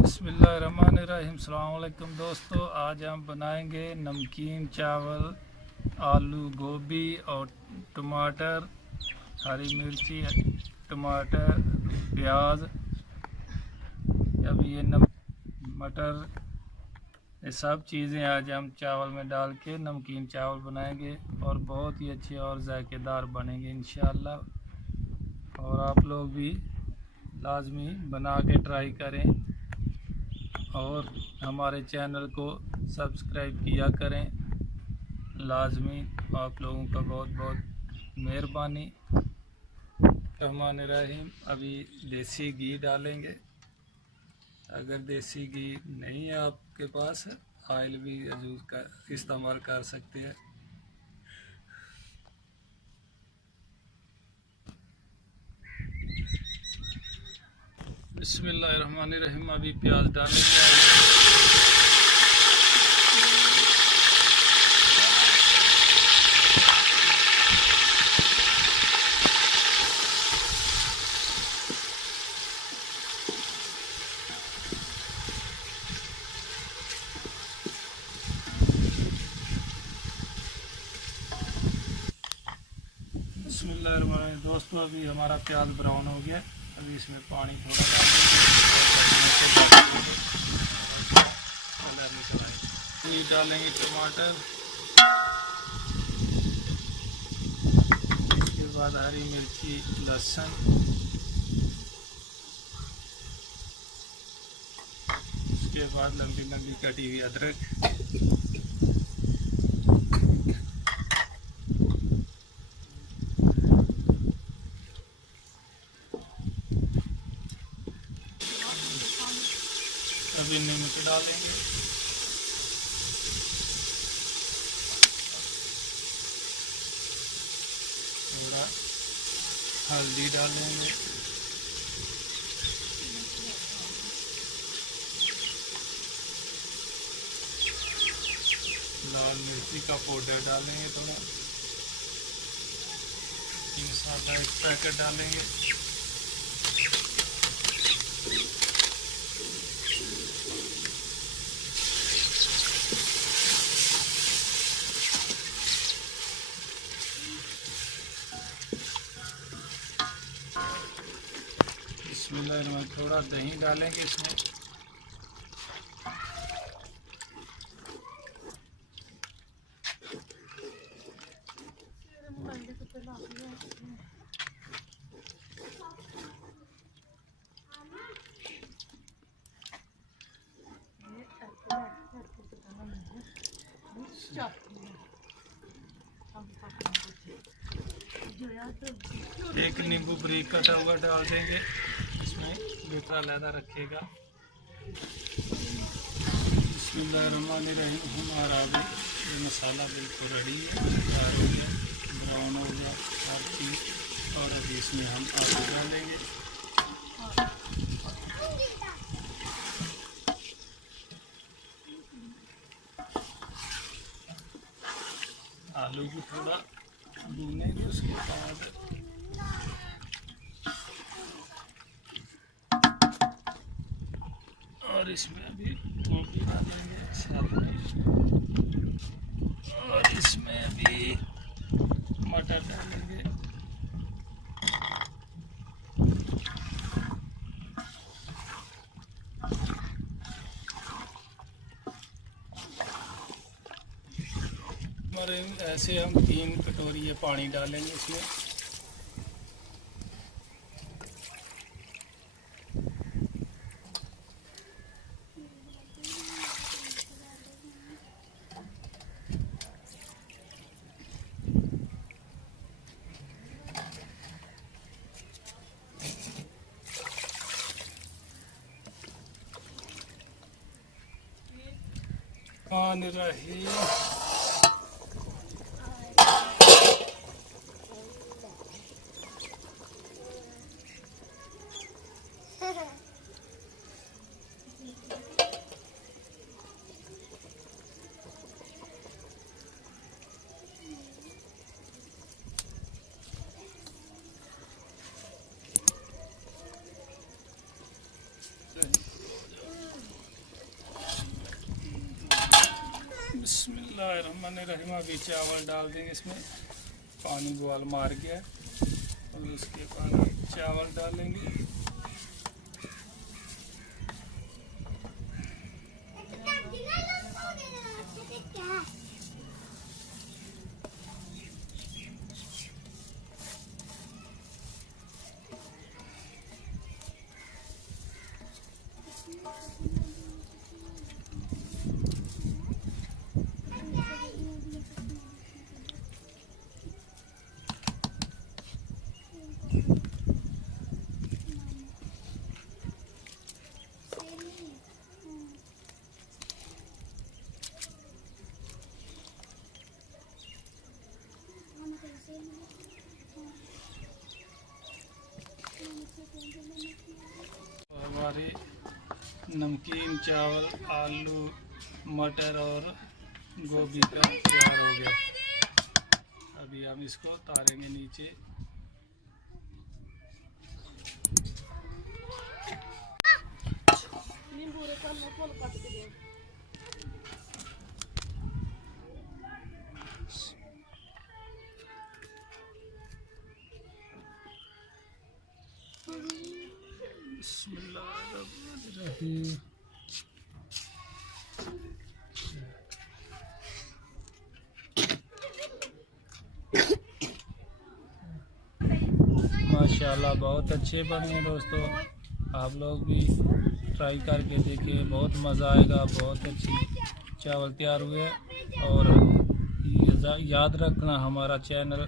बिस्मिल्लाहिर्रहमानिर्रहीम। अस्सलाम वालेकुम दोस्तों, आज हम बनाएंगे नमकीन चावल, आलू, गोभी और टमाटर, हरी मिर्ची, टमाटर, प्याज, अब ये मटर, ये सब चीज़ें आज हम चावल में डाल के नमकीन चावल बनाएंगे और बहुत ही अच्छे और जायकेदार बनेंगे इंशाअल्लाह। और आप लोग भी लाजमी बना के ट्राई करें और हमारे चैनल को सब्सक्राइब किया करें लाजमी। आप लोगों का बहुत बहुत मेहरबानी। रहमान रहीम। अभी देसी घी डालेंगे, अगर देसी घी नहीं है आपके पास ऑयल भी यूज़ कर इस्तेमाल कर सकते हैं। बिस्मिल्लाहिर्रहमानिर्रहीम। अभी प्याज डालेंगे। बिस्मिल्लाहिर्रहमानिर्रहीम। दोस्तों, अभी हमारा प्याज ब्राउन हो गया। अभी इसमें पानी थोड़ा डाल देंगे, कलर निकल आएगा। डालेंगे टमाटर, इसके बाद हरी मिर्ची, लहसुन, उसके बाद लंबी लंबी कटी हुई अदरक, अभी नमक डालेंगे, थोड़ा हल्दी डालेंगे, लाल मिर्ची का पाउडर डालेंगे, थोड़ा मसाला एक पैकेट डालेंगे, इसमें थोड़ा दही डालेंगे इसमें, एक नींबू बारीक कटा हुआ डाल देंगे, इसमें मीठा लहदा रखेगा। बिस्मिल्लाहिर्रहमानिर्रहीम। हमारा भी ये मसाला बिल्कुल रेडी है, तैयार हो गया, ब्राउन हो गया हर चीज़। और अभी इसमें हम आलू डालेंगे, आलू को थोड़ा भूनेंगे, उसके बाद और इसमें अभी गोभी डालेंगे साथ में, और इसमें अभी मटर डालेंगे, और ऐसे हम 3 कटोरी ये पानी डालेंगे इसमें। रही बिस्मिल्लाहिर्रहमानिर्रहीम। अभी चावल डाल देंगे इसमें। पानी बुआल मार गया और उसके बाद चावल डालेंगे। हमारे नमकीन चावल आलू मटर और गोभी का तैयार हो गया। अभी हम इसको उतारेंगे नीचे। बिस्मिल्लाहिर्रहमानिर्रहीम। माशाल्लाह बहुत अच्छे बने हैं दोस्तों। आप लोग भी ट्राई करके देखिए, बहुत मज़ा आएगा। बहुत अच्छी चावल तैयार हुए। और याद रखना हमारा चैनल